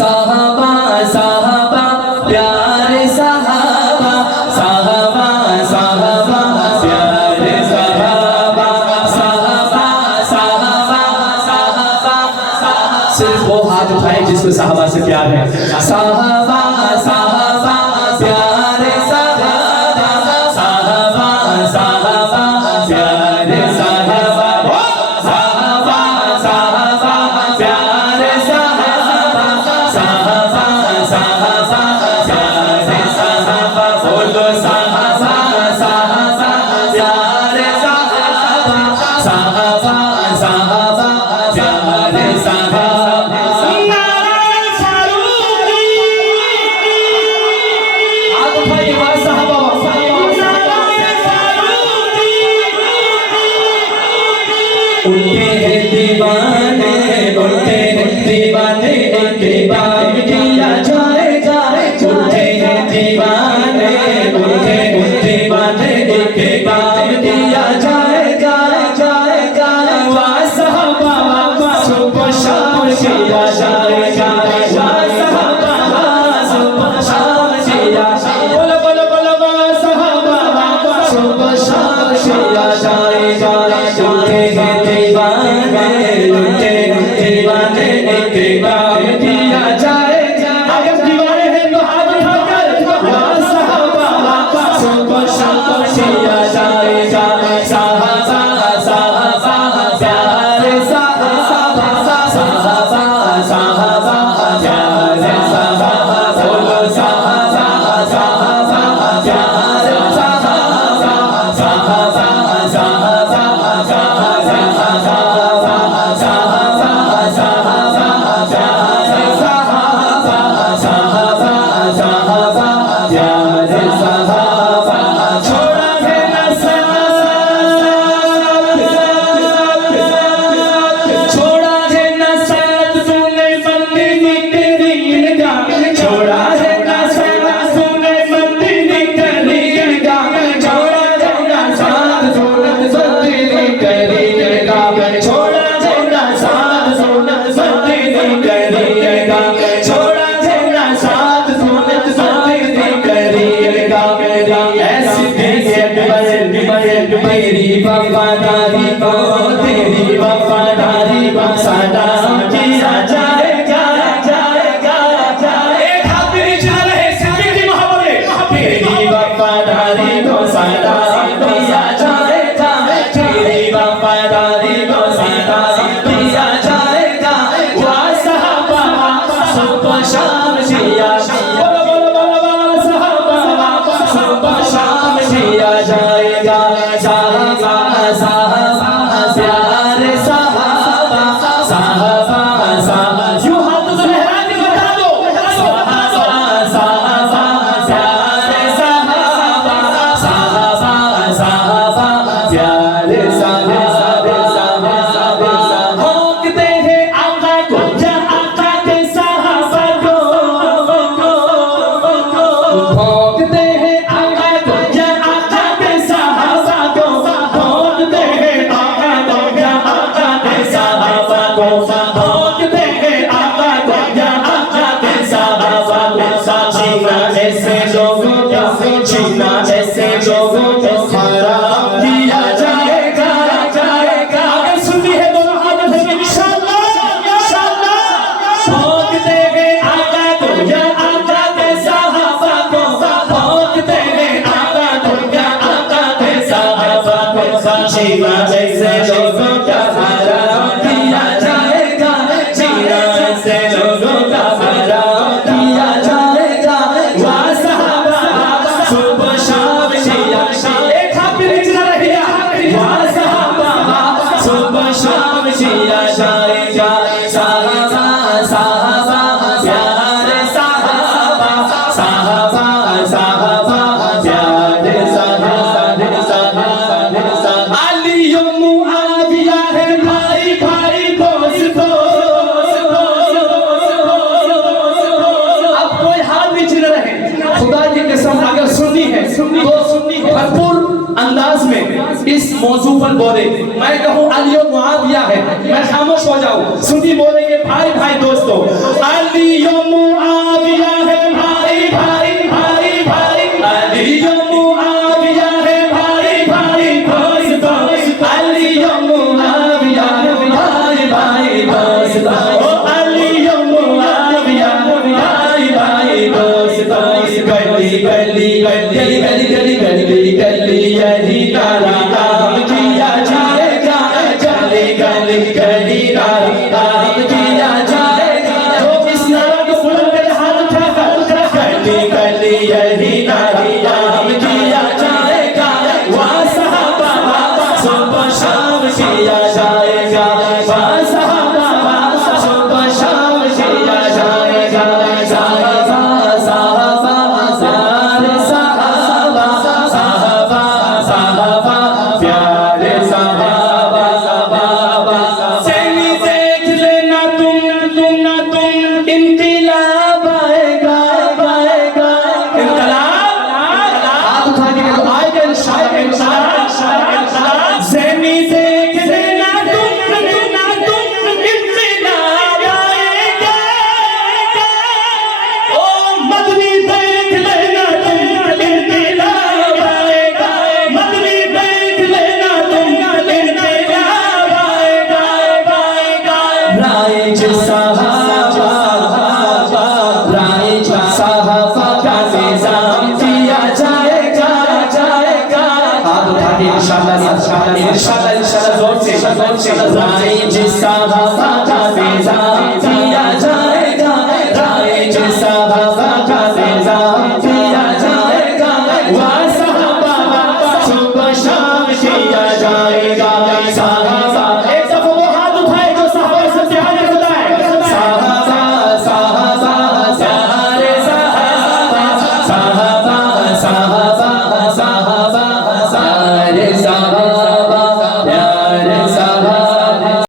साहबा साहबा प्यारे साहबा, साहबा साहबा प्यारे साहबा, साहबा साहबा साहबा। सिर्फ वो हाथ उठाए जिसको साहबा से प्यार है। साहबा साहबा प्यारे साहबा, साहबा साहबा प्यारे साहबा, साहबा साहबा प्यारे साहबा, साहबा साहबा प्यारे साहबा। बोलो साहबा साहबा प्यारे साहबा, साहबा साहबा प्यारे साहबा। उनके हैं दीवाने, उनके हैं दीवाने, उनके बाग किया जाएगा। उनके हैं दीवाने, उनके हैं दीवाने, उनके बाग किया जाएगा, जाएगा। वाह साहबा सुबह शाम किया जाएगा, वाह साहबा सुबह शाम किया। बोलो बोलो बोलो वाह साहबा सुबह शाम किया जाएगा। उनके हैं दीवाने, उनके दीवाने, उनके बाग किया जाएगा। अगर दीवाने हैं तो हाथ उठाकर वाह साहबा सुबह शाम किया जाएगा। साहबा साहबा प्यारे साहबा, साहबा साहबा प्यारे साहबा। बोलो साहबा साहबा प्यारे साहबा, साहबा साहबा प्यारे साहबा, साहबा साहबा प्यारे साहबा, साहबा साहबा प्यारे साहबा। छोड़ा है ना साथ, छोड़ा है ना साथ तूने बंदी तेरी निगाह, छोड़ा है ना साथ तूने बंदी तेरी निगाह, छोड़ा है ना साथ तूने बंदी तेरी निगाह, छोड़ा है ना साथ तूने बंदी तेरी निगाह, छोड़ा है ना साथ तूने बंदी तेरी निगाह। ऐसी तेरी वफादारी को, तेरी वफादारी को सदा किया जाएगा, जाएगा, जाएगा। एक हाथ नीचे रहे सिद्दीक की मोहब्बत, तेरी वफादारी को सदा किया जाएगा, तेरी वफादारी को सदा किया जाएगा। वाह साहबा सुबह शाम किया, बोलो बोलो बोलो वाह साहबा सुबह शाम किया जाएगा। साहबा साहबा प्यारे साहबा, साहबा साहबा यूं हाथ तो लहरा के बता दो। साहबा साहबा प्यारे साहबा, साहबा साहबा प्यारे साहबा। भोंकते हैं आका को या आका के साहबा को, भोंकते हैं आका को या आका के साहबा को, भोंकते हैं आका को या आका के साहबा को, भोंकते हैं आका को या आका के साहबा को। छीना ऐसे लोगों को, छीना ऐसे लोगों को खराब किया जाएगा, जाएगा। अगर सुनती है दोनों हाथ उठाइए इंशाअल्लाह, इंशाअल्लाह। भोंकते हैं आका को या आका के साहबा को, भोंकते हैं आका को या आका के साहबा को। छीना ऐसे लोगों का खराब किया जाएगा, छीना ऐसे लोगों का खराब किया जाएगा। वाह साहबा सुबह शाम किया, एक हाथ पे नीचे रहिए। वाह साहबा सुबह शाम किया जाएगा। साहबा साहबा प्यारे साहबा, साहबा साहबा प्यारे साहबा। अली यो मुआविया है भाई भाई दोस्त, अब कोई हाथ नीचे न रहे। खुदा की कसम अगर सुन्नी है तो भरपूर अंदाज में इस मौजू पर बोले। मैं कहूँ अली और मुआविया है, मैं खामोश हो जाऊं, सुन्नी बोलेंगे भाई भाई दोस्तों। अली इनकी